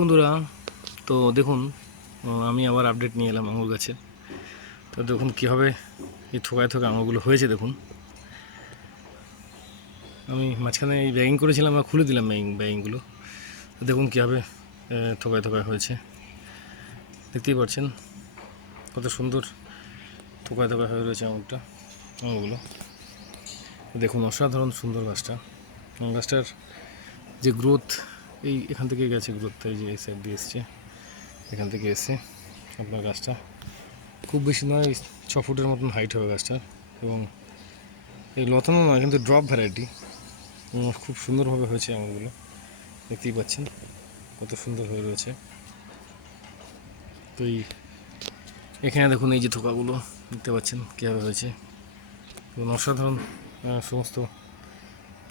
বন্ধুরা, তো দেখুন, আমি আবার আপডেট নিয়ে এলাম আঙুর গাছের। তো দেখুন কীভাবে এই থোকায় থোকা আঙুরগুলো হয়েছে। দেখুন, আমি মাঝখানে এই ব্যাগিং করেছিলাম বা খুলে দিলাম ব্যাগিংগুলো। তো দেখুন কীভাবে থোকায় থোকায় হয়েছে, দেখতেই পাচ্ছেন কত সুন্দর থোকায় থোকায় হয়ে রয়েছে আঙুরগুলো। দেখুন, অসাধারণ সুন্দর গাছটা। গাছটার যে গ্রোথ, এখান থেকে গেছে গ্রোথটা, এই যে এই সাইড দিয়ে এসছে, এখান থেকে এসে আপনার গাছটা খুব বেশি নয়, 6 ফুটের মতন হাইট হবে গাছটার। এবং এই লতানো নয়, কিন্তু ড্রপ ভ্যারাইটি, খুব সুন্দরভাবে হয়েছে আমগুলো। দেখতেই পাচ্ছেন কত সুন্দর হয়ে রয়েছে। তো এখানে দেখুন, এই যে থোকাগুলো দেখতে পাচ্ছেন কীভাবে হয়েছে, এবং অসাধারণ সমস্ত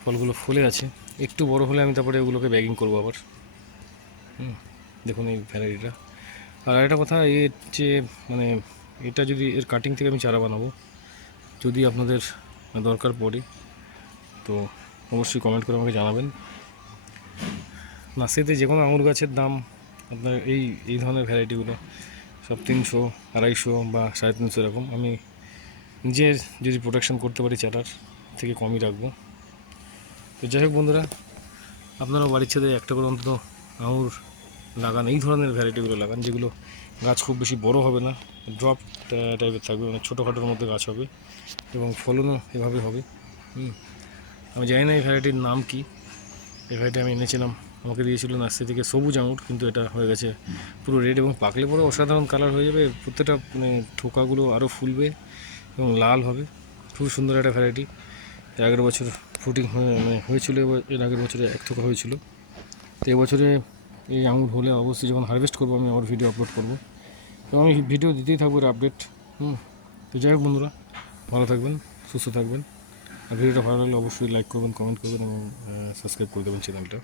ফলগুলো ফুলে আছে। একটু বড় হলে আমি তারপরে এগুলোকে ব্যাগিং করবো আবার। দেখুন এই ভ্যারাইটিটা। আর একটা কথা, এর যে মানে এটা যদি এর কাটিং থেকে আমি চারা বানাবো, যদি আপনাদের দরকার পড়ে তো অবশ্যই কমেন্ট করে আমাকে জানাবেন। নার্সারিতে যে কোনো আঙুর গাছের দাম আপনার এই ধরনের ভ্যারাইটিগুলো সব 300, 250 বা 350 এরকম। আমি নিজের যদি প্রোটেকশন করতে পারি চারার থেকে কমই রাখবো। তো যাই হোক বন্ধুরা, আপনারাও বাড়ির ছেদে একটা করে অন্তত আঙুর লাগান, এই ধরনের ভ্যারাইটিগুলো লাগান, যেগুলো গাছ খুব বেশি বড় হবে না, ড্রপ টাইপের থাকবে, মানে ছোটোখাটোর মধ্যে গাছ হবে এবং ফলনও এভাবে হবে। আমি জানি না এই ভ্যারাইটির নাম কি। এই ভ্যারাইটি আমি এনেছিলাম, আমাকে দিয়েছিল নার্সারি থেকে সবুজ আঙুর, কিন্তু এটা হয়ে গেছে পুরো রেড, এবং পাকলে পরে অসাধারণ কালার হয়ে যাবে। প্রত্যেকটা মানে থোকাগুলো আরও ফুলবে এবং লাল হবে। খুব সুন্দর একটা ভ্যারাইটি। এর আগের বছর ফ্রুটিং হয়েছিল, এর আগের বছরে এক থোকা হয়েছিল। তো এবছরে এই আঙুর হলে অবশ্যই যখন হারভেস্ট করবো আমি আবার ভিডিও আপলোড করবো, এবং আমি ভিডিও দিতেই থাকবো আপডেট। তো যাই হোক বন্ধুরা, ভালো থাকবেন, সুস্থ থাকবেন। আর ভিডিওটা ভালো লাগলে অবশ্যই লাইক করবেন, কমেন্ট করবেন এবং সাবস্ক্রাইব করে দেবেন চ্যানেলটা।